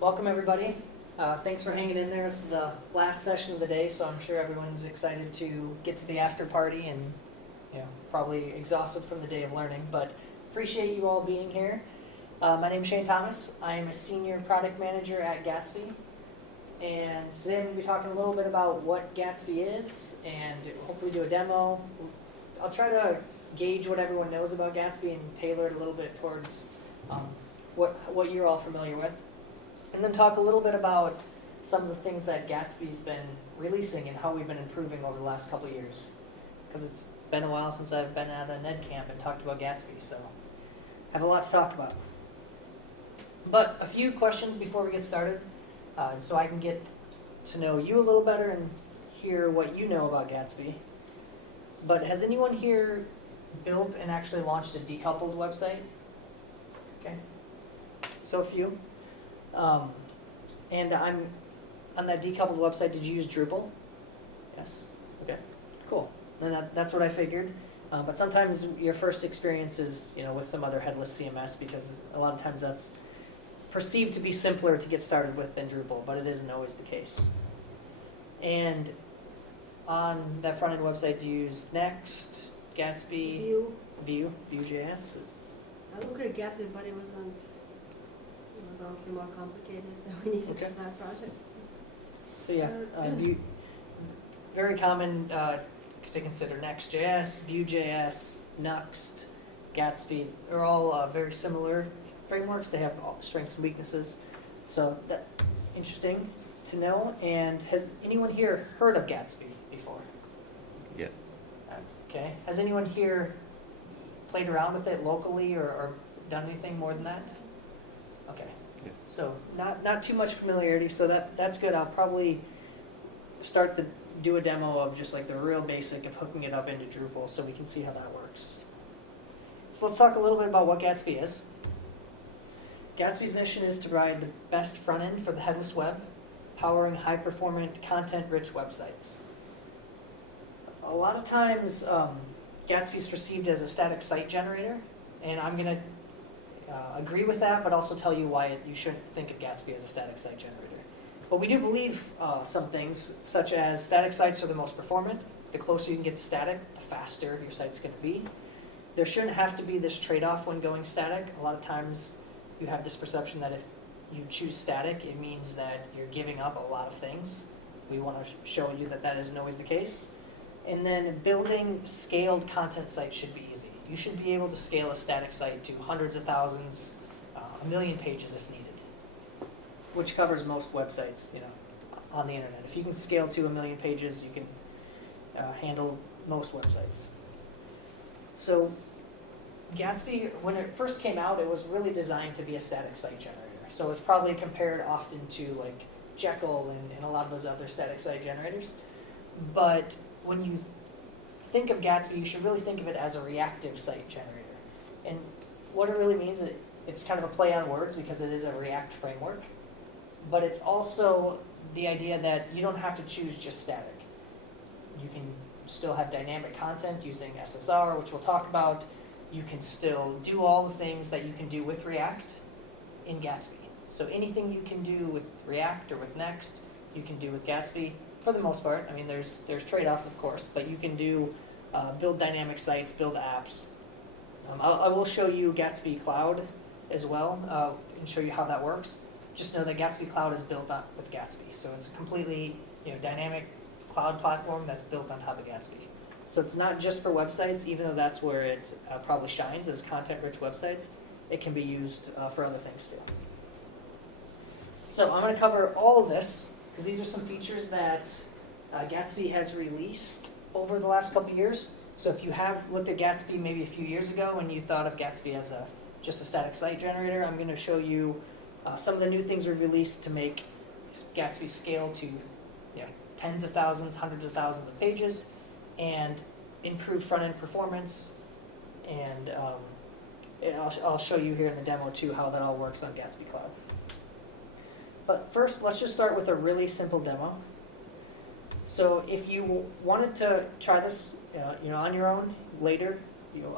Welcome everybody. Thanks for hanging in there. This is the last session of the day, so I'm sure everyone's excited to get to the after party and probably exhausted from the day of learning, but appreciate you all being here. My name is Shane Thomas. I am a senior product manager at Gatsby, and today I'm going to be talking a little bit about what Gatsby is and hopefully do a demo. I'll try to gauge what everyone knows about Gatsby and tailor it a little bit towards what you're all familiar with. And then talk a little bit about some of the things that Gatsby's been releasing and how we've been improving over the last couple of years. Because it's been a while since I've been at a NED camp and talked about Gatsby, so I have a lot to talk about. But a few questions before we get started, so I can get to know you a little better and hear what you know about Gatsby. But has anyone here built and actually launched a decoupled website? Okay, so a few. And I'm on that decoupled website. Did you use Drupal? Yes. Okay. Cool. And that's what I figured. But sometimes your first experience is, with some other headless CMS because a lot of times that's perceived to be simpler to get started with than Drupal, but it isn't always the case. And on that front end website, do you use Next, Gatsby, Vue.js? I looked at Gatsby, but it was also more complicated than we needed for that project. So yeah, very common to consider Next.js, Vue.js, Nuxt, Gatsby. They're all very similar frameworks. They have strengths and weaknesses. So that's interesting to know. And has anyone here heard of Gatsby before? Yes. Okay. Has anyone here played around with it locally or done anything more than that? Okay. Yes. So not too much familiarity, so that's good. I'll probably start to do a demo of just like the real basic of hooking it up into Drupal so we can see how that works. So let's talk a little bit about what Gatsby is. Gatsby's mission is to provide the best front end for the headless web, powering high-performant, content-rich websites. A lot of times, Gatsby's perceived as a static site generator, and I'm going to agree with that, but also tell you why you shouldn't think of Gatsby as a static site generator. But we do believe some things, such as static sites are the most performant. The closer you can get to static, the faster your site's going to be. There shouldn't have to be this trade-off when going static. A lot of times you have this perception that if you choose static, it means that you're giving up a lot of things. We want to show you that that isn't always the case. And then building scaled content sites should be easy. You should be able to scale a static site to hundreds of thousands, 1 million pages if needed, which covers most websites, on the internet. If you can scale to 1 million pages, you can handle most websites. So Gatsby, when it first came out, it was really designed to be a static site generator. So it was probably compared often to like Jekyll and a lot of those other static site generators. But when you think of Gatsby, you should really think of it as a reactive site generator. And what it really means is it's kind of a play on words because it is a React framework. But it's also the idea that you don't have to choose just static. You can still have dynamic content using SSR, which we'll talk about. You can still do all the things that you can do with React in Gatsby. So anything you can do with React or with Next, you can do with Gatsby. For the most part, I mean, there's trade-offs, of course, but you can do build dynamic sites, build apps. I will show you Gatsby Cloud as well and show you how that works. Just know that Gatsby Cloud is built on with Gatsby, so it's a completely dynamic cloud platform that's built on top of Gatsby. So it's not just for websites, even though that's where it probably shines as content-rich websites. It can be used for other things too. So I'm going to cover all of this because these are some features that Gatsby has released over the last couple of years. So if you have looked at Gatsby maybe a few years ago and you thought of Gatsby as just a static site generator, I'm going to show you some of the new things we've released to make Gatsby scale to tens of thousands, hundreds of thousands of pages, and improve front-end performance. And I'll show you here in the demo too how that all works on Gatsby Cloud. But first, let's just start with a really simple demo. So if you wanted to try this on your own later,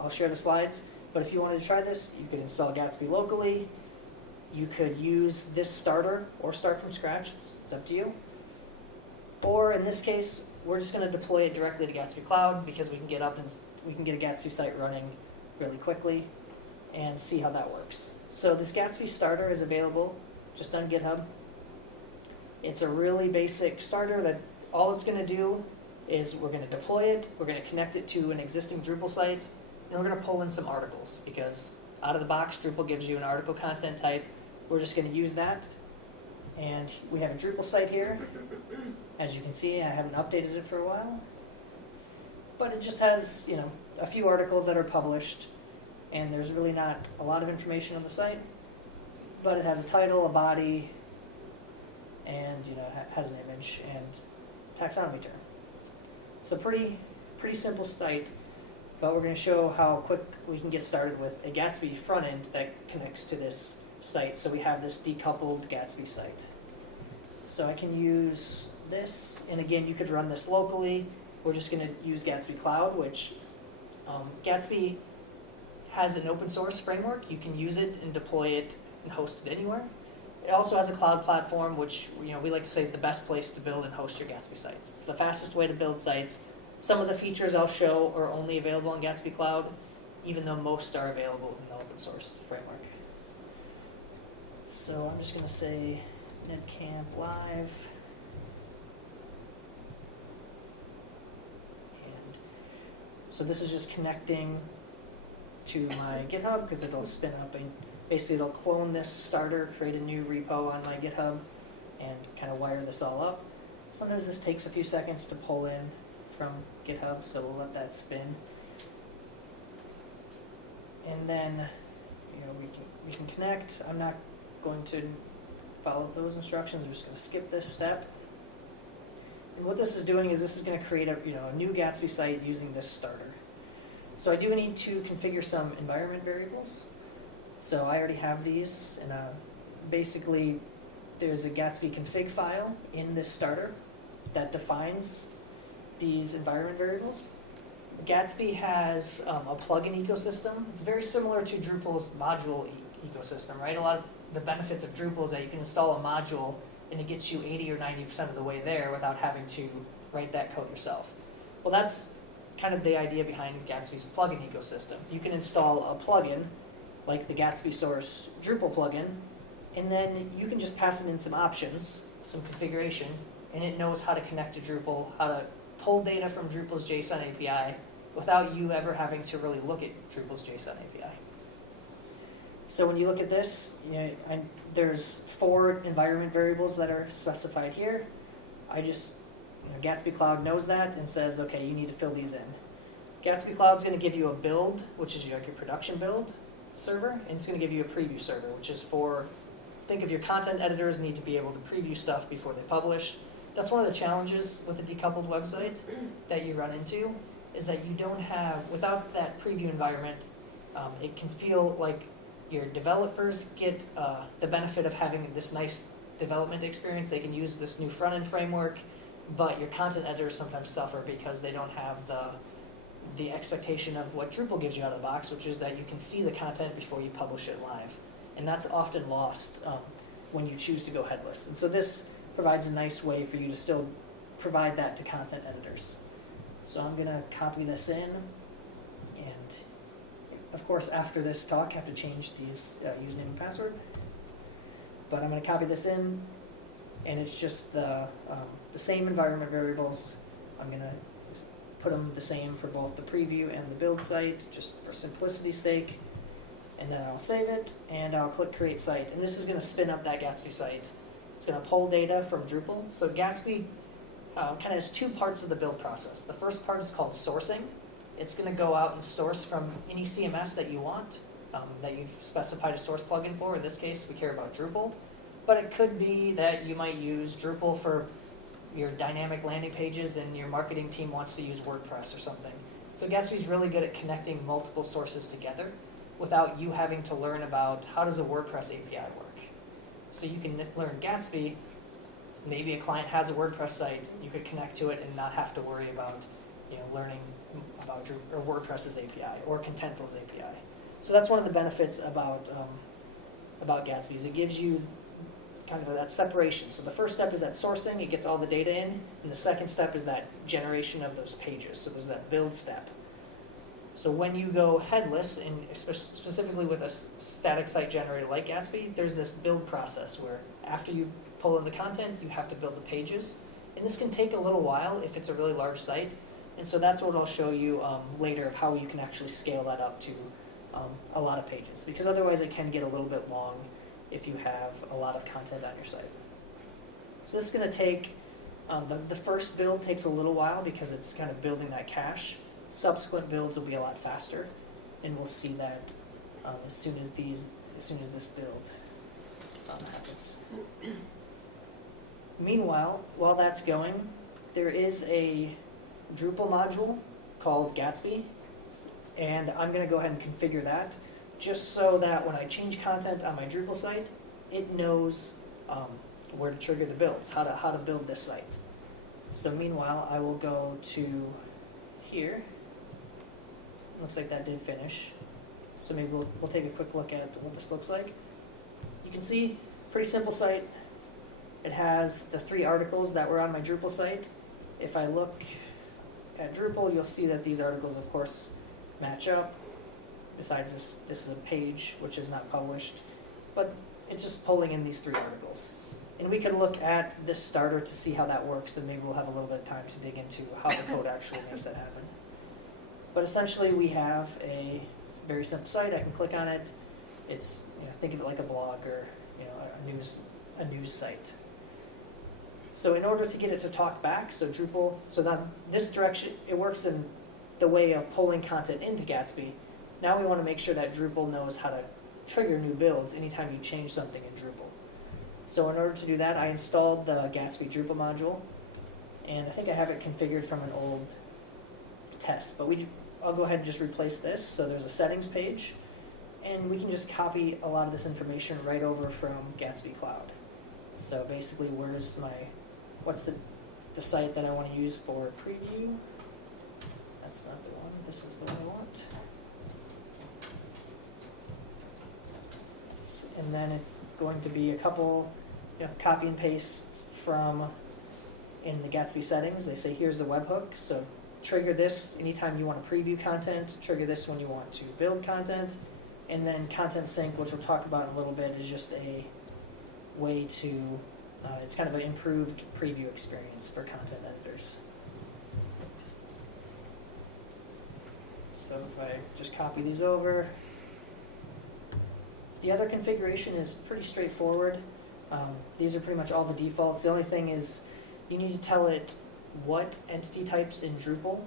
I'll share the slides. But if you wanted to try this, you could install Gatsby locally. You could use this starter or start from scratch. It's up to you. Or in this case, we're just going to deploy it directly to Gatsby Cloud because we can get up and we can get a Gatsby site running really quickly and see how that works. So this Gatsby starter is available just on GitHub. It's a really basic starter that all it's going to do is we're going to deploy it, we're going to connect it to an existing Drupal site, and we're going to pull in some articles because out of the box, Drupal gives you an article content type. We're just going to use that. And we have a Drupal site here. As you can see, I haven't updated it for a while. But it just has, a few articles that are published, and there's really not a lot of information on the site. But it has a title, a body, and has an image and taxonomy term. So pretty simple site, but we're going to show how quick we can get started with a Gatsby front end that connects to this site. So we have this decoupled Gatsby site. So I can use this, and again, you could run this locally. We're just going to use Gatsby Cloud, which Gatsby has an open source framework. You can use it and deploy it and host it anywhere. It also has a cloud platform, which we like to say is the best place to build and host your Gatsby sites. It's the fastest way to build sites. Some of the features I'll show are only available on Gatsby Cloud, even though most are available in the open source framework. So I'm just going to say NetCamp Live. And so this is just connecting to my GitHub because it'll spin up and basically it'll clone this starter, create a new repo on my GitHub, and kind of wire this all up. Sometimes this takes a few seconds to pull in from GitHub, so we'll let that spin. And then we can connect. I'm not going to follow those instructions. I'm just going to skip this step. And what this is doing is this is going to create a new Gatsby site using this starter. So I do need to configure some environment variables. So I already have these, and basically there's a Gatsby config file in this starter that defines these environment variables. Gatsby has a plugin ecosystem. It's very similar to Drupal's module ecosystem, right? A lot of the benefits of Drupal is that you can install a module and it gets you 80 or 90% of the way there without having to write that code yourself. Well, that's kind of the idea behind Gatsby's plugin ecosystem. You can install a plugin like the Gatsby source Drupal plugin, and then you can just pass it in some options, some configuration, and it knows how to connect to Drupal, how to pull data from Drupal's JSON API without you ever having to really look at Drupal's JSON API. So when you look at this, there's 4 environment variables that are specified here. Gatsby Cloud knows that and says, okay, you need to fill these in. Gatsby Cloud's going to give you a build, which is like your production build server, and it's going to give you a preview server, which is think of your content editors need to be able to preview stuff before they publish. That's one of the challenges with the decoupled website that you run into, is that you don't have, without that preview environment, it can feel like your developers get the benefit of having this nice development experience. They can use this new front-end framework, but your content editors sometimes suffer because they don't have the expectation of what Drupal gives you out of the box, which is that you can see the content before you publish it live. And that's often lost when you choose to go headless. And so this provides a nice way for you to still provide that to content editors. So I'm going to copy this in, and of course after this talk I have to change these username and password. But I'm going to copy this in, and it's just the same environment variables. I'm going to put them the same for both the preview and the build site, just for simplicity's sake. And then I'll save it, and I'll click Create Site. And this is going to spin up that Gatsby site. It's going to pull data from Drupal. So Gatsby kind of has 2 parts of the build process. The first part is called sourcing. It's going to go out and source from any CMS that you want, that you've specified a source plugin for. In this case, we care about Drupal. But it could be that you might use Drupal for your dynamic landing pages and your marketing team wants to use WordPress or something. So Gatsby's really good at connecting multiple sources together without you having to learn about how does a WordPress API work. So you can learn Gatsby. Maybe a client has a WordPress site, you could connect to it and not have to worry about learning about WordPress's API or Contentful's API. So that's one of the benefits about about Gatsby is it gives you kind of that separation. So the first step is that sourcing, it gets all the data in, and the second step is that generation of those pages. So there's that build step. So when you go headless, and specifically with a static site generator like Gatsby, there's this build process where after you pull in the content, you have to build the pages. And this can take a little while if it's a really large site. And so that's what I'll show you later of how you can actually scale that up to a lot of pages. Because otherwise it can get a little bit long if you have a lot of content on your site. So this is going to take, the first build takes a little while because it's kind of building that cache. Subsequent builds will be a lot faster, and we'll see that as soon as this build happens. Meanwhile, while that's going, there is a Drupal module called Gatsby, and I'm going to go ahead and configure that just so that when I change content on my Drupal site, it knows where to trigger the builds, how to build this site. So meanwhile, I will go to here. Looks like that did finish. So maybe we'll take a quick look at what this looks like. You can see, pretty simple site. It has the 3 articles that were on my Drupal site. If I look at Drupal, you'll see that these articles, of course, match up. Besides this is a page which is not published, but it's just pulling in these 3 articles. And we can look at this starter to see how that works, and maybe we'll have a little bit of time to dig into how the code actually makes that happen. But essentially, we have a very simple site. I can click on it. It's, think of it like a blog or a news site. So in order to get it to talk back, so Drupal, so that this direction, it works in the way of pulling content into Gatsby. Now we want to make sure that Drupal knows how to trigger new builds anytime you change something in Drupal. So in order to do that, I installed the Gatsby Drupal module, and I think I have it configured from an old test, but I'll go ahead and just replace this. So there's a settings page, and we can just copy a lot of this information right over from Gatsby Cloud. So basically, what's the site that I want to use for preview? That's not the one. This is the one I want. And then it's going to be a couple copy and paste from in the Gatsby settings. They say here's the webhook. So trigger this anytime you want to preview content. Trigger this when you want to build content. And then content sync, which we'll talk about in a little bit, is just a way to, it's kind of an improved preview experience for content editors. So if I just copy these over, the other configuration is pretty straightforward. These are pretty much all the defaults. The only thing is you need to tell it what entity types in Drupal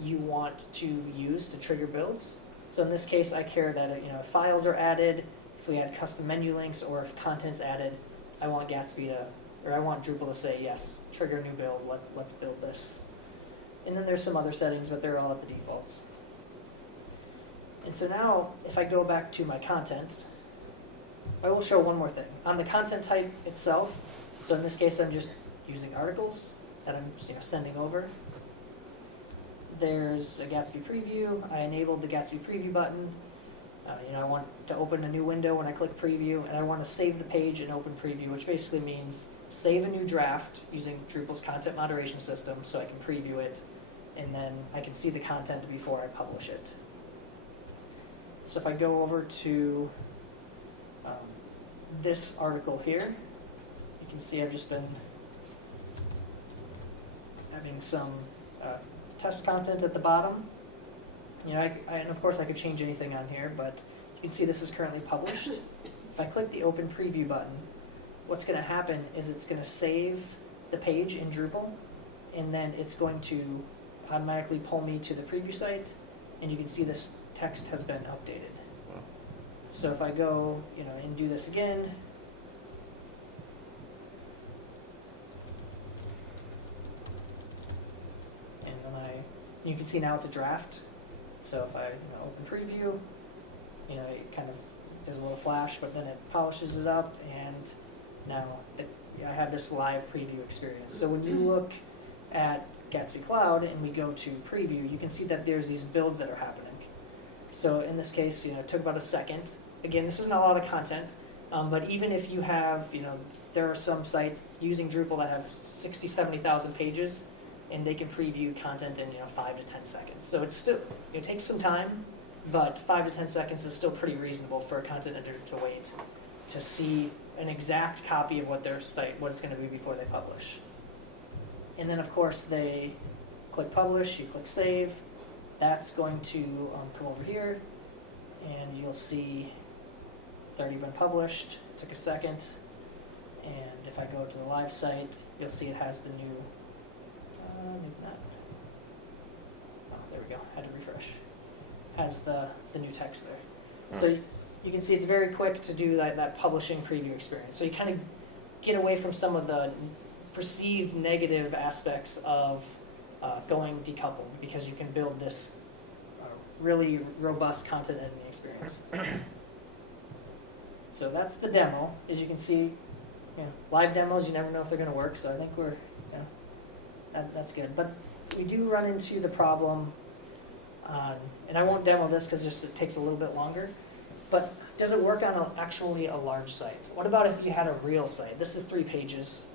you want to use to trigger builds. So in this case, I care that if files are added, if we add custom menu links, or if content's added, I want Drupal to say yes, trigger a new build. Let's build this. And then there's some other settings, but they're all at the defaults. And so now, if I go back to my content, I will show one more thing. On the content type itself, so in this case I'm just using articles that I'm sending over. There's a Gatsby preview. I enabled the Gatsby preview button. I want to open a new window when I click preview, and I want to save the page in open preview, which basically means save a new draft using Drupal's content moderation system so I can preview it, and then I can see the content before I publish it. So if I go over to this article here, you can see I've just been having some test content at the bottom. And of course I could change anything on here, but you can see this is currently published. If I click the open preview button, what's going to happen is it's going to save the page in Drupal, and then it's going to automatically pull me to the preview site, and you can see this text has been updated. So if I go, and do this again, and then you can see now it's a draft. So if I open preview, it kind of does a little flash, but then it polishes it up, and now I have this live preview experience. So when you look at Gatsby Cloud and we go to preview, you can see that there's these builds that are happening. So in this case, it took about a second. Again, this is not a lot of content, But even if you have, there are some sites using Drupal that have 60, 70,000 pages, and they can preview content in 5 to 10 seconds. So it's still, it takes some time, but 5 to 10 seconds is still pretty reasonable for a content editor to wait to see an exact copy of what their site, what it's going to be before they publish. And then of course they click publish, you click save. That's going to come over here, and you'll see it's already been published. It took a second. And if I go to the live site, you'll see it has the new, maybe not. Oh, there we go, had to refresh. Has the new text there. So you can see it's very quick to do that publishing preview experience. So you kind of get away from some of the perceived negative aspects of going decoupled, because you can build this really robust content editing experience. So that's the demo. As you can see, live demos, you never know if they're going to work, so I think we're, that's good. But we do run into the problem on, and I won't demo this because it takes a little bit longer, but does it work on actually a large site? What about if you had a real site? This is 3 pages,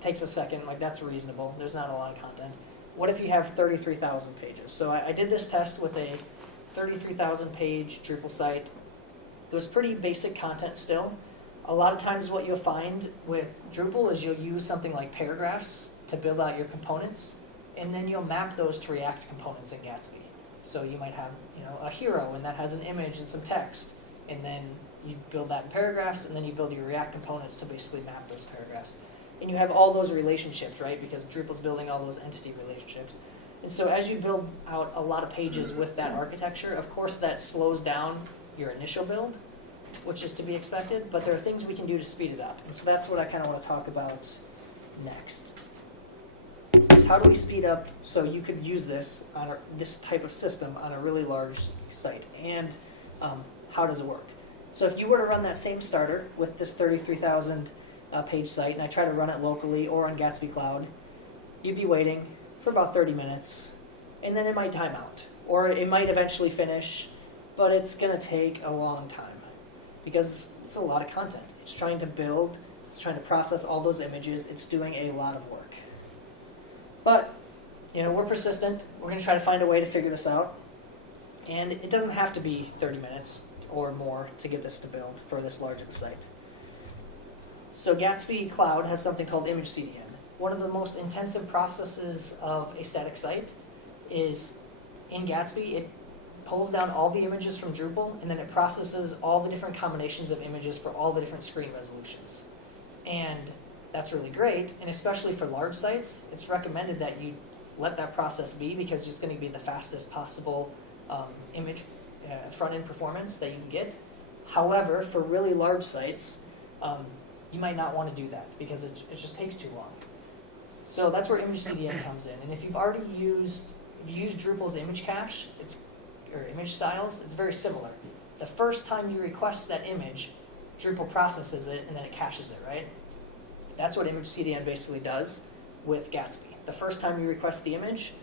takes a second, like that's reasonable, there's not a lot of content. What if you have 33,000 pages? So I did this test with a 33,000 page Drupal site. It was pretty basic content still. A lot of times what you'll find with Drupal is you'll use something like paragraphs to build out your components, and then you'll map those to React components in Gatsby. So you might have a hero, and that has an image and some text, and then you build that in paragraphs, and then you build your React components to basically map those paragraphs. And you have all those relationships, right? Because Drupal's building all those entity relationships. And so as you build out a lot of pages with that architecture, of course that slows down your initial build, which is to be expected, but there are things we can do to speed it up. And so that's what I kind of want to talk about next. Is how do we speed up so you could use this on this type of system on a really large site, and how does it work? So if you were to run that same starter with this 33,000 page site, and I try to run it locally or on Gatsby Cloud, you'd be waiting for about 30 minutes, and then it might time out, or it might eventually finish, but it's going to take a long time because it's a lot of content. It's trying to build, it's trying to process all those images, it's doing a lot of work. But, we're persistent. We're going to try to find a way to figure this out, and it doesn't have to be 30 minutes or more to get this to build for this large of a site. So Gatsby Cloud has something called image CDN. One of the most intensive processes of a static site is in Gatsby, it pulls down all the images from Drupal, and then it processes all the different combinations of images for all the different screen resolutions. And that's really great, and especially for large sites, it's recommended that you let that process be, because it's going to be the fastest possible image front-end performance that you can get. However, for really large sites, you might not want to do that because it just takes too long. So that's where image CDN comes in. And if you've already used Drupal's image cache, or image styles, it's very similar. The first time you request that image, Drupal processes it and then it caches it, right? That's what image CDN basically does with Gatsby. The first time you request the image,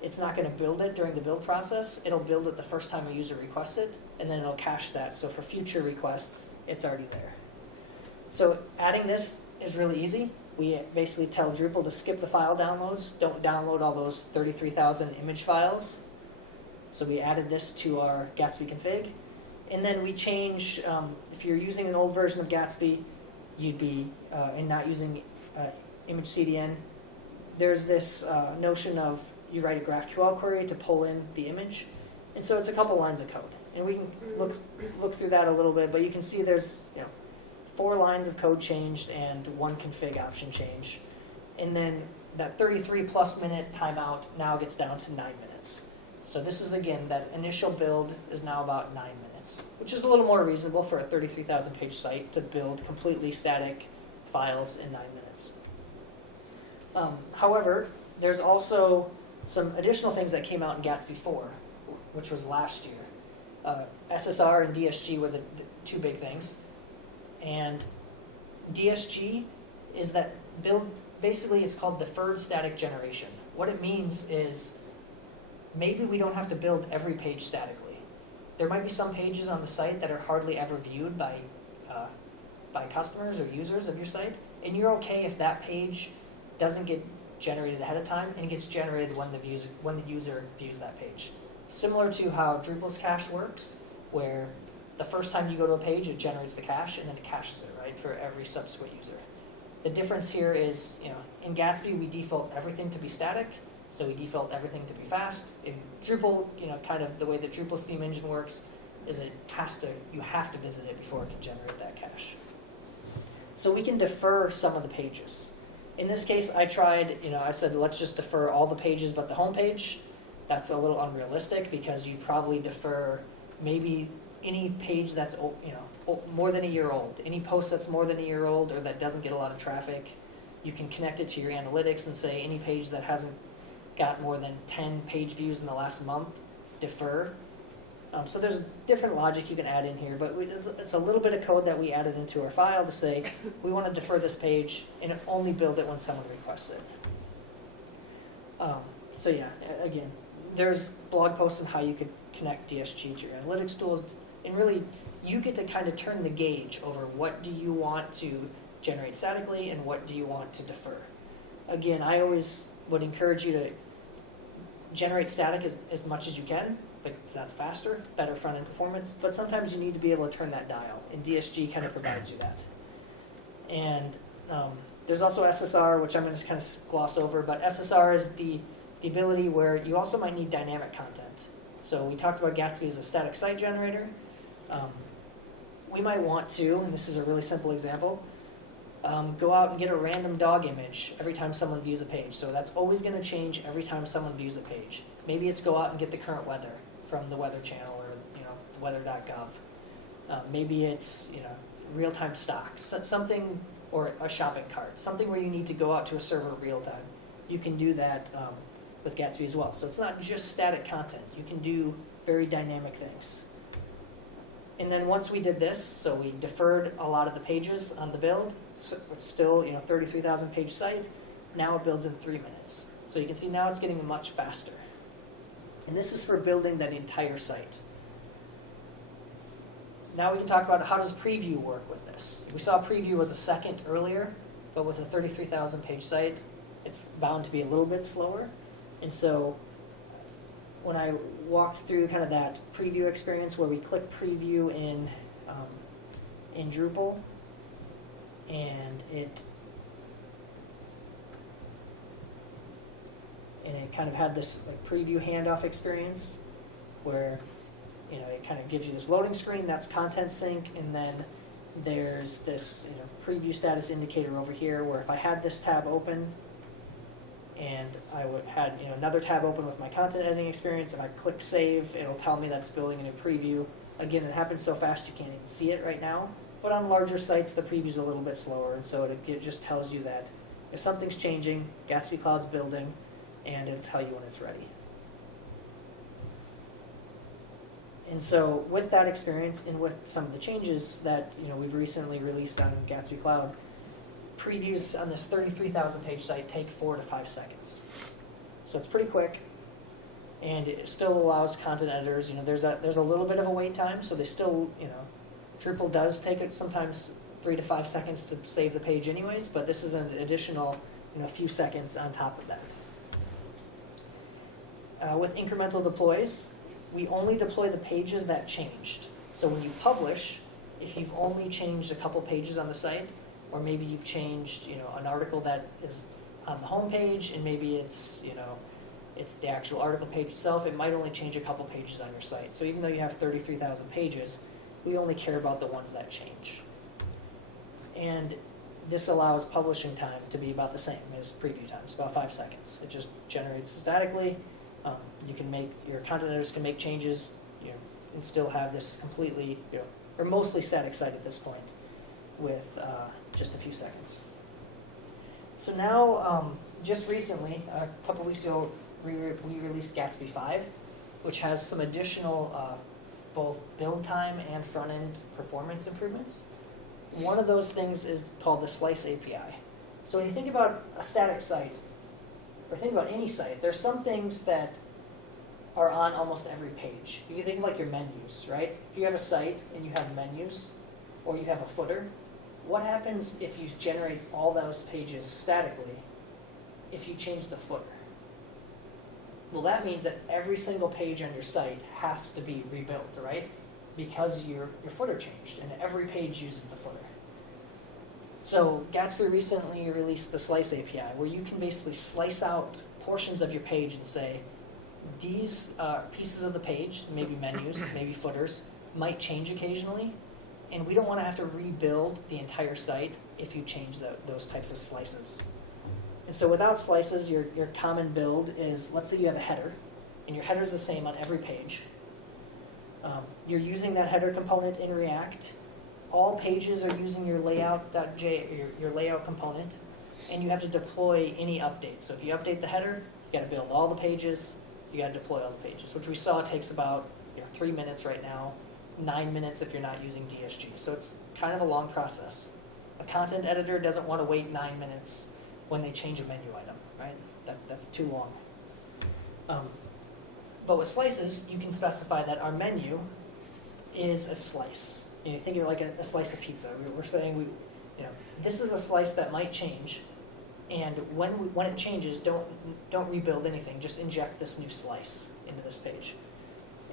it's not going to build it during the build process. It'll build it the first time a user requests it, and then it'll cache that. So for future requests, it's already there. So adding this is really easy. We basically tell Drupal to skip the file downloads. Don't download all those 33,000 image files. So we added this to our Gatsby config. And then we change, if you're using an old version of Gatsby, you'd be, and not using image CDN, there's this notion of you write a GraphQL query to pull in the image. And so it's a couple lines of code. And we can look through that a little bit, but you can see there's 4 lines of code changed and 1 config option change. And then that 33+ minute timeout now gets down to 9 minutes. So this is, again, that initial build is now about 9 minutes, which is a little more reasonable for a 33,000 page site to build completely static files in 9 minutes. However, there's also some additional things that came out in Gatsby 4, which was last year. SSR and DSG were the 2 big things. And DSG is that build, basically it's called deferred static generation. What it means is maybe we don't have to build every page statically. There might be some pages on the site that are hardly ever viewed by by customers or users of your site, and you're okay if that page doesn't get generated ahead of time and gets generated when the user views that page. Similar to how Drupal's cache works, where the first time you go to a page, it generates the cache and then it caches it, right, for every subsequent user. The difference here is, in Gatsby we default everything to be static, so we default everything to be fast. In Drupal, kind of the way that Drupal's theme engine works is you have to visit it before it can generate that cache. So we can defer some of the pages. In this case, I said let's just defer all the pages but the home page. That's a little unrealistic because you probably defer maybe any page that's more than a year old, any post that's more than a year old or that doesn't get a lot of traffic. You can connect it to your analytics and say any page that hasn't got more than 10 page views in the last month, defer. So there's different logic you can add in here, but it's a little bit of code that we added into our file to say we want to defer this page and only build it when someone requests it. So yeah, again, there's blog posts on how you could connect DSG to your analytics tools, and really you get to kind of turn the gauge over what do you want to generate statically and what do you want to defer. Again, I always would encourage you to generate static as much as you can, because that's faster, better front-end performance, but sometimes you need to be able to turn that dial, and DSG kind of provides you that. And there's also SSR, which I'm going to kind of gloss over, but SSR is the ability where you also might need dynamic content. So we talked about Gatsby as a static site generator. We might want to, and this is a really simple example, go out and get a random dog image every time someone views a page. So that's always going to change every time someone views a page. Maybe it's go out and get the current weather from the Weather Channel or weather.gov. Maybe it's real-time stocks, something, or a shopping cart, something where you need to go out to a server real time. You can do that with Gatsby as well. So it's not just static content. You can do very dynamic things. And then once we did this, so we deferred a lot of the pages on the build. So it's still 33,000 page site. Now it builds in 3 minutes. So you can see now it's getting much faster. And this is for building that entire site. Now we can talk about how does preview work with this. We saw preview was a second earlier, but with a 33,000 page site, it's bound to be a little bit slower. And so when I walked through kind of that preview experience where we click preview in Drupal, and it kind of had this preview handoff experience where it kind of gives you this loading screen, that's content sync, and then there's this preview status indicator over here where if I had this tab open and I had another tab open with my content editing experience, and I click save, it'll tell me that's building a new preview. Again, it happens so fast you can't even see it right now, but on larger sites the preview's a little bit slower, and so it just tells you that if something's changing, Gatsby Cloud's building, and it'll tell you when it's ready. And so with that experience and with some of the changes that we've recently released on Gatsby Cloud, previews on this 33,000 page site take 4 to 5 seconds. So it's pretty quick, and it still allows content editors, there's a little bit of a wait time, so they still, Drupal does take it sometimes 3 to 5 seconds to save the page anyways, but this is an additional few seconds on top of that. With incremental deploys, we only deploy the pages that changed. So when you publish, if you've only changed a couple pages on the site, or maybe you've changed, an article that is on the home page, and maybe it's, it's the actual article page itself, it might only change a couple pages on your site. So even though you have 33,000 pages, we only care about the ones that change. And this allows publishing time to be about the same as preview time. It's about 5 seconds. It just generates statically. You can your content editors can make changes, and still have this completely, or mostly static site at this point with just a few seconds. So now, just recently, a couple weeks ago, we released Gatsby 5, which has some additional both build time and front-end performance improvements. One of those things is called the Slice API. So when you think about a static site, or think about any site, there's some things that are on almost every page. You can think of like your menus, right? If you have a site and you have menus, or you have a footer, what happens if you generate all those pages statically if you change the footer? Well, that means that every single page on your site has to be rebuilt, right? Because your footer changed, and every page uses the footer. So Gatsby recently released the Slice API, where you can basically slice out portions of your page and say, these pieces of the page, maybe menus, maybe footers, might change occasionally, and we don't want to have to rebuild the entire site if you change those types of slices. And so without slices, your common build is, let's say you have a header, and your header is the same on every page. You're using that header component in React. All pages are using your your layout component, and you have to deploy any updates. So if you update the header, you got to build all the pages, you got to deploy all the pages, which we saw takes about 3 minutes right now, 9 minutes if you're not using DSG. So it's kind of a long process. A content editor doesn't want to wait 9 minutes when they change a menu item, right? That's too long. But with slices, you can specify that our menu is a slice. Think of it like a slice of pizza. We're saying this is a slice that might change, and when it changes, don't rebuild anything. Just inject this new slice into this page.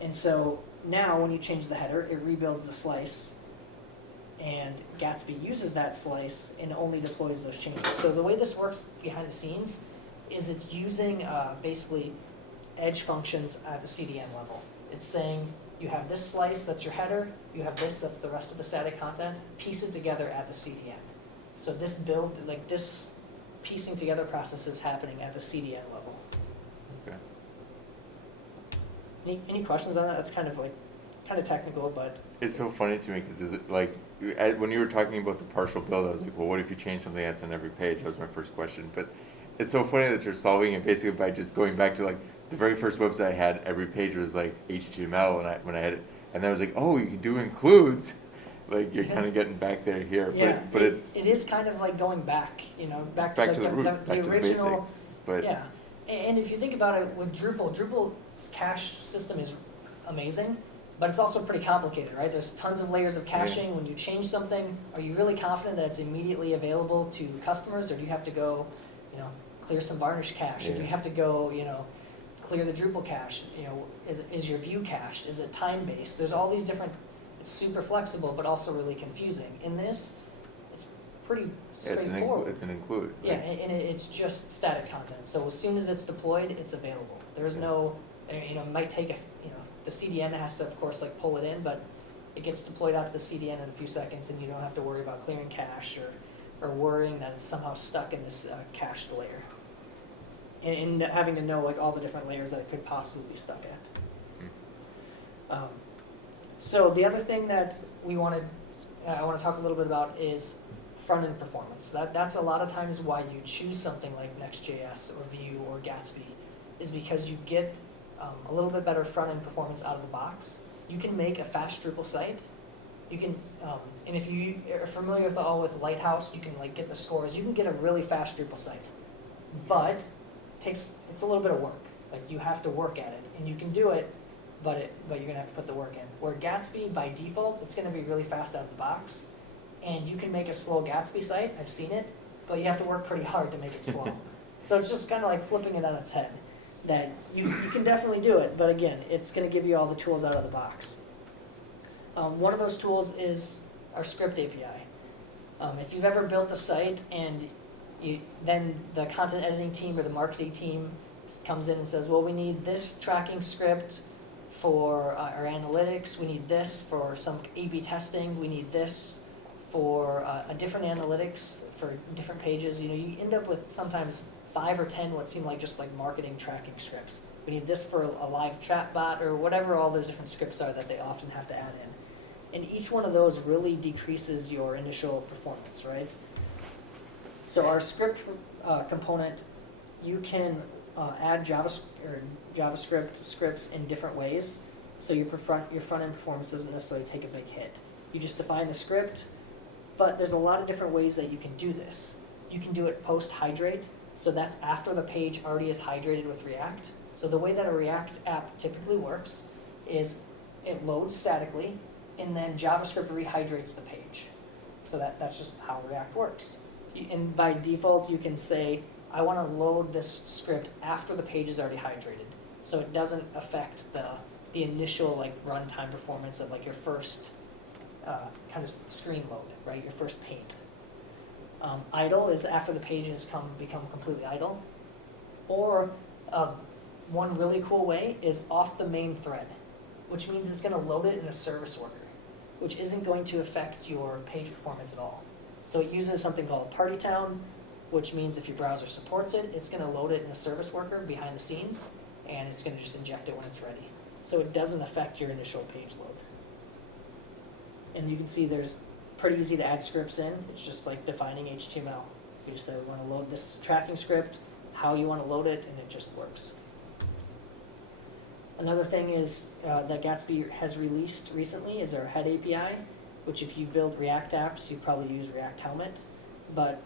And so now, when you change the header, it rebuilds the slice, and Gatsby uses that slice and only deploys those changes. So the way this works behind the scenes is it's using basically edge functions at the CDN level. It's saying you have this slice, that's your header, you have this, that's the rest of the static content, piece it together at the CDN. So this build, this piecing together process is happening at the CDN level. Okay. Any questions on that? That's kind of technical, but It's so funny to me because when you were talking about the partial build, I was like, well, what if you change something that's on every page? That was my first question. But it's so funny that you're solving it basically by just going back to the very first website I had. Every page was HTML when I had it, and then I was like, oh, you can do includes. You're kind of getting back there here. yeah, but it is kind of like going back, back to the root, the back to original. the basics. But Yeah, and if you think about it with Drupal's cache system is amazing, but it's also pretty complicated, right? There's tons of layers of caching. Yeah. When you change something, are you really confident that it's immediately available to customers, or do you have to go, clear some varnish cache, or do you have to go, clear the Drupal cache? Is your view cached? Is it time-based? There's all these different. It's super flexible, but also really confusing. In this, it's pretty straightforward. It's an include. Yeah, and it's just static content. So as soon as it's deployed, it's available. There's no, it might take the CDN has to, of course, pull it in, but it gets deployed out to the CDN in a few seconds, and you don't have to worry about clearing cache or worrying that it's somehow stuck in this cached layer. And having to know all the different layers that it could possibly be stuck at. So the other thing that I want to talk a little bit about is front-end performance. That's a lot of times why you choose something like Next.js or Vue or Gatsby, is because you get a little bit better front-end performance out of the box. You can make a fast Drupal site. You can, and if you are familiar with Lighthouse, you can get the scores. You can get a really fast Drupal site, but it's a little bit of work. You have to work at it, and you can do it. But you're going to have to put the work in. Where Gatsby, by default, it's going to be really fast out of the box. And you can make a slow Gatsby site. I've seen it. But you have to work pretty hard to make it slow. So it's just kind of flipping it on its head. That you can definitely do it. But again, it's going to give you all the tools out of the box. One of those tools is our script API. If you've ever built a site and then the content editing team or the marketing team comes in and says, well, we need this tracking script for our analytics, we need this for some A/B testing, we need this for a different analytics for different pages. You end up with sometimes 5 or 10 what seem like just marketing tracking scripts. We need this for a live chat bot or whatever all those different scripts are that they often have to add in. And each one of those really decreases your initial performance, right? So our script component, you can add JavaScript scripts in different ways, so your front-end performance doesn't necessarily take a big hit. You just define the script, but there's a lot of different ways that you can do this. You can do it post-hydrate, so that's after the page already is hydrated with React. So the way that a React app typically works is it loads statically, and then JavaScript rehydrates the page. So that's just how React works. And by default, you can say, I want to load this script after the page is already hydrated, so it doesn't affect the initial like runtime performance of like your first kind of screen load, right? Your first paint. Idle is after the page has become completely idle. Or one really cool way is off the main thread, which means it's going to load it in a service worker, which isn't going to affect your page performance at all. So it uses something called Party Town, which means if your browser supports it, it's going to load it in a service worker behind the scenes, and it's going to just inject it when it's ready. So it doesn't affect your initial page load. And you can see there's pretty easy to add scripts in. It's just like defining HTML. You just say we want to load this tracking script, how you want to load it, and it just works. Another thing is that Gatsby has released recently is our head API, which if you build React apps, you probably use React Helmet. But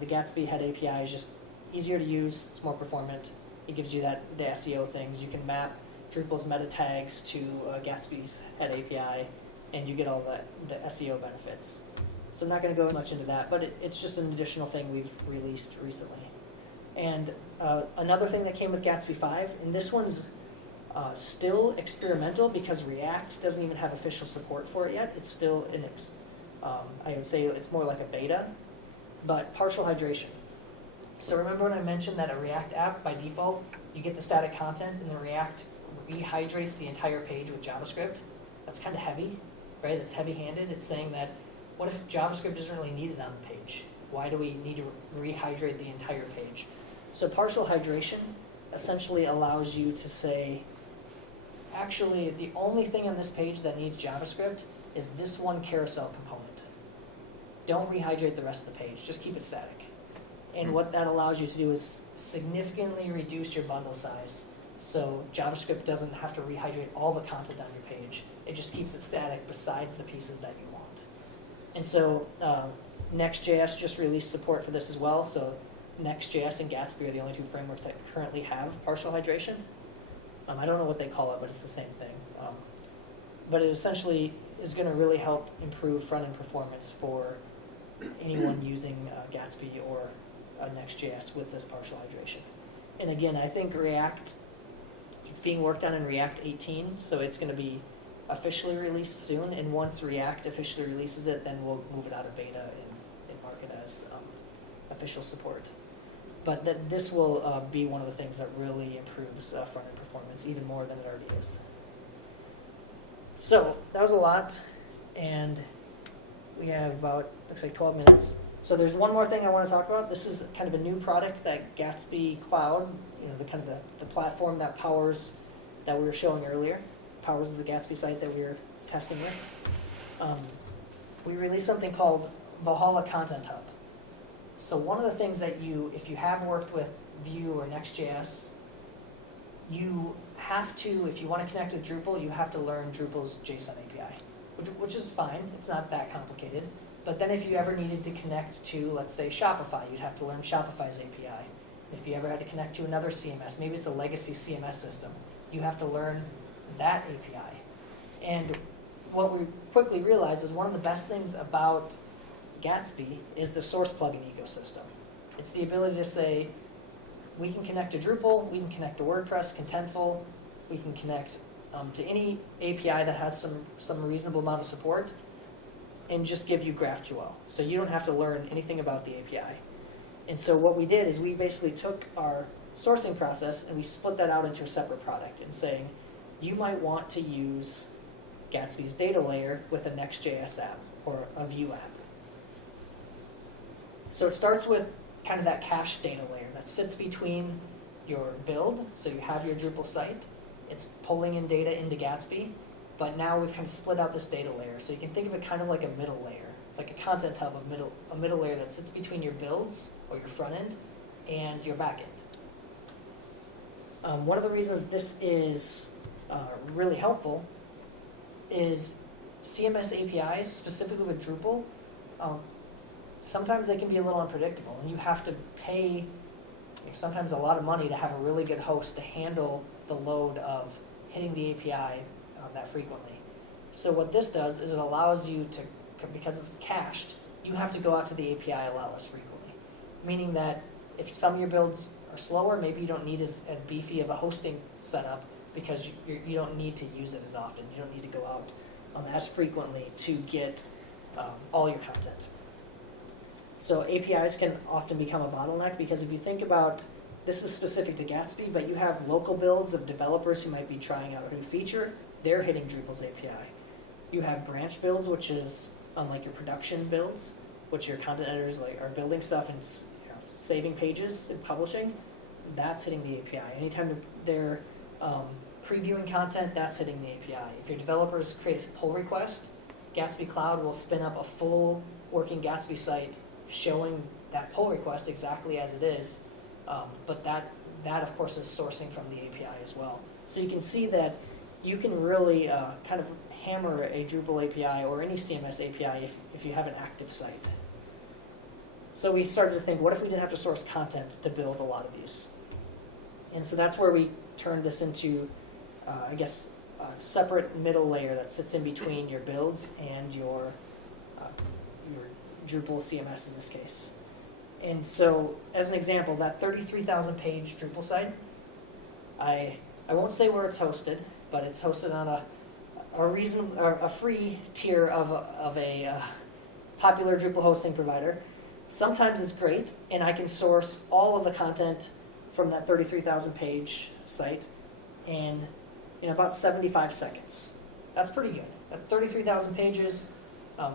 the Gatsby head API is just easier to use. It's more performant. It gives you the SEO things. You can map Drupal's meta tags to Gatsby's head API, and you get all the SEO benefits. So I'm not going to go much into that, but it's just an additional thing we've released recently. And another thing that came with Gatsby 5, and this one's still experimental because React doesn't even have official support for it yet. It's still I would say it's more like a beta, but partial hydration. So remember when I mentioned that a React app, by default, you get the static content and the React rehydrates the entire page with JavaScript? That's kind of heavy, right? That's heavy-handed. It's saying that, what if JavaScript isn't really needed on the page? Why do we need to rehydrate the entire page? So partial hydration essentially allows you to say, actually, the only thing on this page that needs JavaScript is this one carousel component. Don't rehydrate the rest of the page. Just keep it static. And what that allows you to do is significantly reduce your bundle size. So JavaScript doesn't have to rehydrate all the content on your page. It just keeps it static besides the pieces that you want. And so Next.js just released support for this as well. So Next.js and Gatsby are the only two frameworks that currently have partial hydration. I don't know what they call it, but it's the same thing. But it essentially is going to really help improve front-end performance for anyone using Gatsby or Next.js with this partial hydration. And again, I think React, it's being worked on in React 18, so it's going to be officially released soon. And once React officially releases it, then we'll move it out of beta and mark it as official support. But this will be one of the things that really improves front-end performance even more than it already is. So that was a lot, and we have about, looks like 12 minutes. So there's one more thing I want to talk about. This is kind of a new product that Gatsby Cloud, the platform that powers, that we were showing earlier, powers the Gatsby site that we were testing with. We released something called Valhalla Content Hub. So one of the things that if you have worked with Vue or Next.js, you have to, if you want to connect with Drupal, you have to learn Drupal's JSON API, which is fine. It's not that complicated. But then if you ever needed to connect to, let's say, Shopify, you'd have to learn Shopify's API. If you ever had to connect to another CMS, maybe it's a legacy CMS system, you have to learn that API. And what we quickly realized is one of the best things about Gatsby is the source plugin ecosystem. It's the ability to say, we can connect to Drupal, we can connect to WordPress, Contentful, we can connect to any API that has some reasonable amount of support, and just give you GraphQL. So you don't have to learn anything about the API. And so what we did is we basically took our sourcing process and we split that out into a separate product and saying, you might want to use Gatsby's data layer with a Next.js app or a Vue app. So it starts with kind of that cache data layer that sits between your build, so you have your Drupal site, it's pulling in data into Gatsby, but now we've kind of split out this data layer. So you can think of it kind of like a middle layer. It's like a content hub of a middle layer that sits between your builds or your front end and your back end. One of the reasons this is really helpful is CMS APIs, specifically with Drupal, sometimes they can be a little unpredictable, and you have to pay sometimes a lot of money to have a really good host to handle the load of hitting the API that frequently. So what this does is it allows you to, because it's cached, you have to go out to the API a lot less frequently. Meaning that if some of your builds are slower, maybe you don't need as beefy of a hosting setup because you don't need to use it as often. You don't need to go out as frequently to get all your content. So APIs can often become a bottleneck because if you think about, this is specific to Gatsby, but you have local builds of developers who might be trying out a new feature, they're hitting Drupal's API. You have branch builds, which is unlike your production builds, which your content editors are building stuff and saving pages and publishing, that's hitting the API. Anytime they're previewing content, that's hitting the API. If your developers create a pull request, Gatsby Cloud will spin up a full working Gatsby site showing that pull request exactly as it is, but that of course is sourcing from the API as well. So you can see that you can really kind of hammer a Drupal API or any CMS API if you have an active site. So we started to think, what if we didn't have to source content to build a lot of these? And so that's where we turned this into, I guess, a separate middle layer that sits in between your builds and your Drupal CMS in this case. And so, as an example, that 33,000 page Drupal site, I won't say where it's hosted, but it's hosted on a free tier of a popular Drupal hosting provider. Sometimes it's great, and I can source all of the content from that 33,000 page site in about 75 seconds. That's pretty good. At 33,000 pages,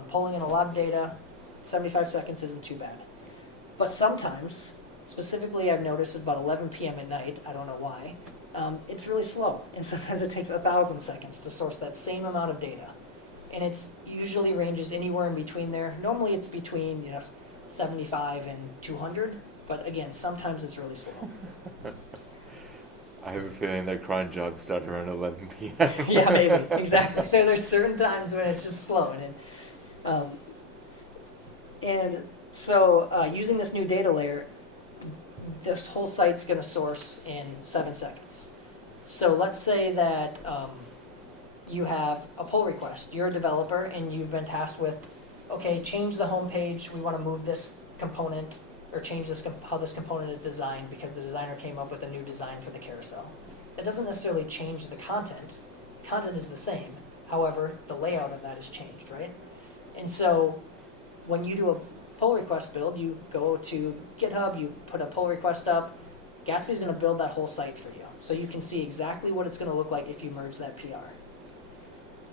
pulling in a lot of data, 75 seconds isn't too bad. But sometimes, specifically I've noticed at about 11 p.m. at night, I don't know why, it's really slow. And sometimes it takes 1,000 seconds to source that same amount of data. And it's usually ranges anywhere in between there. Normally it's between 75 and 200, but again, sometimes it's really slow. I have a feeling that cron jobs start around 11 p.m. Yeah, maybe, exactly. There's certain times when it's just slow. And so using this new data layer, this whole site's going to source in 7 seconds. So let's say that you have a pull request. You're a developer and you've been tasked with, okay, change the home page. We want to move this component or change how this component is designed because the designer came up with a new design for the carousel. That doesn't necessarily change the content. Content is the same. However, the layout of that has changed, right? And so when you do a pull request build, you go to GitHub, you put a pull request up, Gatsby's going to build that whole site for you. So you can see exactly what it's going to look like if you merge that PR.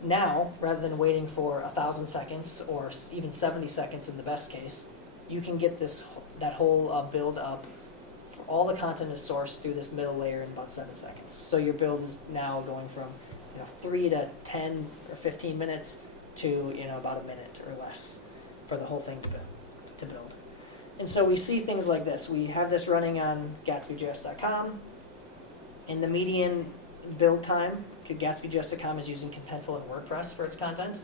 Now, rather than waiting for 1,000 seconds or even 70 seconds in the best case, you can get that whole build up. All the content is sourced through this middle layer in about 7 seconds. So your build is now going from 3 to 10 or 15 minutes to about a minute or less for the whole thing to build. And so we see things like this. We have this running on GatsbyJS.com, and the median build time, GatsbyJS.com is using Contentful and WordPress for its content,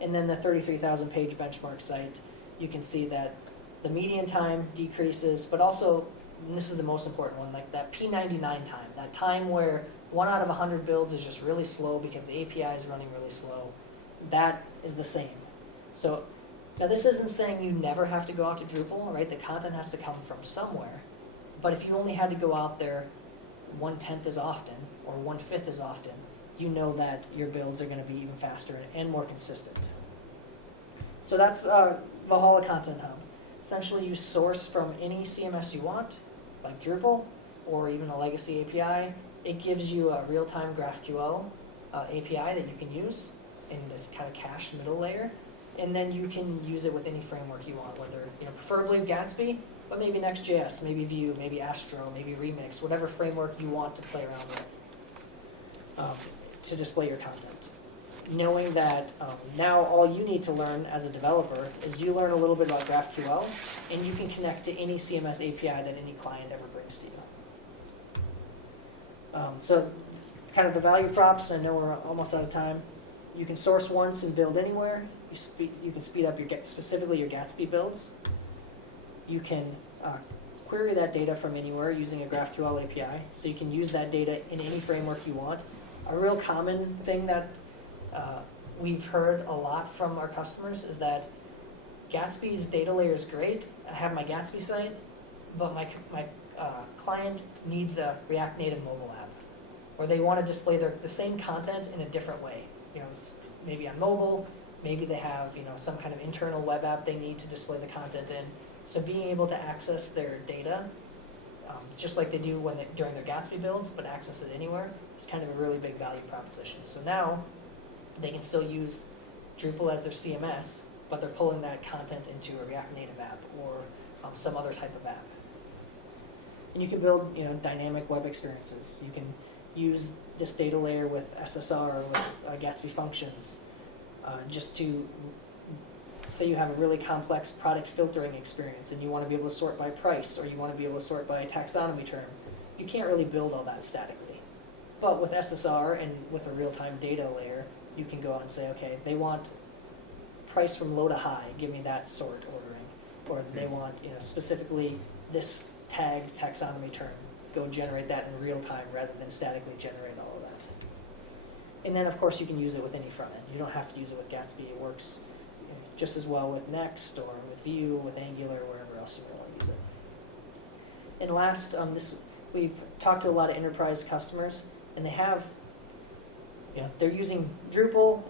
and then the 33,000 page benchmark site, you can see that the median time decreases, but also, and this is the most important one, like that P99 time, that time where 1 out of 100 builds is just really slow because the API is running really slow, that is the same. So now this isn't saying you never have to go out to Drupal, right? The content has to come from somewhere. But if you only had to go out there 1/10 as often or 1/5 as often, you know that your builds are going to be even faster and more consistent. So that's Valhalla Content Hub. Essentially, you source from any CMS you want, like Drupal or even a legacy API. It gives you a real-time GraphQL API that you can use in this kind of cached middle layer. And then you can use it with any framework you want, whether, preferably Gatsby, but maybe Next.js, maybe Vue, maybe Astro, maybe Remix, whatever framework you want to play around with to display your content. Knowing that now all you need to learn as a developer is you learn a little bit about GraphQL, and you can connect to any CMS API that any client ever brings to you. So kind of the value props, I know we're almost out of time. You can source once and build anywhere. You can speed up specifically your Gatsby builds. You can query that data from anywhere using a GraphQL API, so you can use that data in any framework you want. A real common thing that we've heard a lot from our customers is that Gatsby's data layer is great. I have my Gatsby site, but my client needs a React Native mobile app, or they want to display the same content in a different way. You know, maybe on mobile, maybe they have some kind of internal web app they need to display the content in. So being able to access their data, just like they do during their Gatsby builds, but access it anywhere, is kind of a really big value proposition. So now they can still use Drupal as their CMS, but they're pulling that content into a React Native app or some other type of app. And you can build dynamic web experiences. You can use this data layer with SSR, with Gatsby functions, just to say you have a really complex product filtering experience and you want to be able to sort by price, or you want to be able to sort by taxonomy term. You can't really build all that statically. But with SSR and with a real-time data layer, you can go out and say, okay, they want price from low to high, give me that sort ordering. Or they want specifically this tagged taxonomy term, go generate that in real time rather than statically generate all of that. And then of course you can use it with any front end. You don't have to use it with Gatsby. It works just as well with Next or with Vue, with Angular, wherever else you might want to use it. And last, we've talked to a lot of enterprise customers, and they have, they're using Drupal,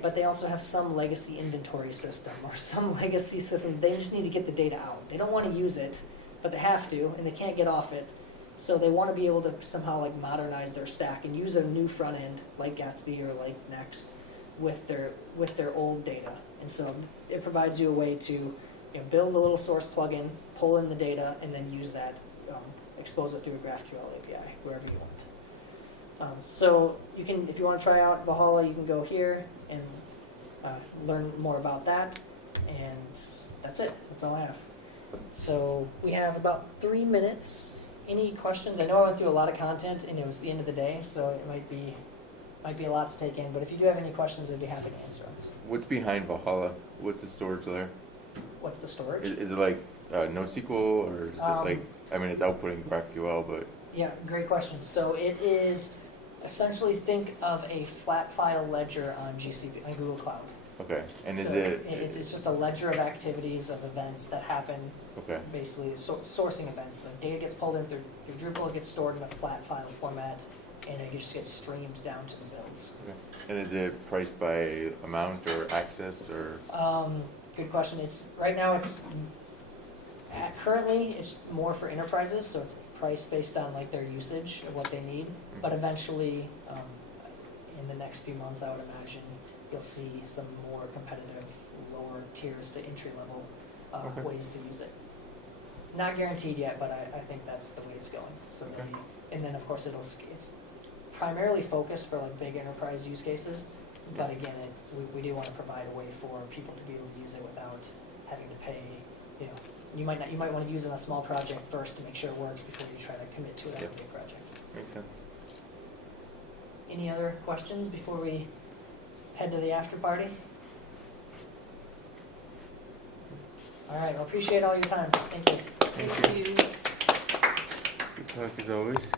but they also have some legacy inventory system or some legacy system. They just need to get the data out. They don't want to use it, but they have to, and they can't get off it. So they want to be able to somehow modernize their stack and use a new front end like Gatsby or like Next with their old data. And so it provides you a way to build a little source plugin, pull in the data, and then use that, expose it through a GraphQL API, wherever you want. So you can, if you want to try out Valhalla, you can go here and learn more about that. And that's it. That's all I have. So we have about 3 minutes. Any questions? I know I went through a lot of content, and it was the end of the day, so it might be a lot to take in. But if you do have any questions, I'd be happy to answer them. What's behind Valhalla? What's the storage there? What's the storage? Is it like NoSQL, or is it like, it's outputting GraphQL, but... Yeah, great question. So it is essentially, think of a flat file ledger on GCP, on Google Cloud. Okay, and so is it... It's just a ledger of activities, of events that happen, basically sourcing events. So data gets pulled in through Drupal, it gets stored in a flat file format, and it just gets streamed down to the builds. Okay. And is it priced by amount or access, or...? Good question. Right now currently it's more for enterprises, so it's priced based on their usage of what they need. Mm-hmm. But eventually, in the next few months, I would imagine you'll see some more competitive, lower tiers to entry level ways to use it. Not guaranteed yet, but I think that's the way it's going. So and then of course it's primarily focused for big enterprise use cases. But again, we do want to provide a way for people to be able to use it without having to pay. You might want to use it in a small project first to make sure it works before you try to commit to it on a big project. Makes sense. Any other questions before we head to the after party? All right, well, appreciate all your time. Thank you. Thank you. Good talk as always.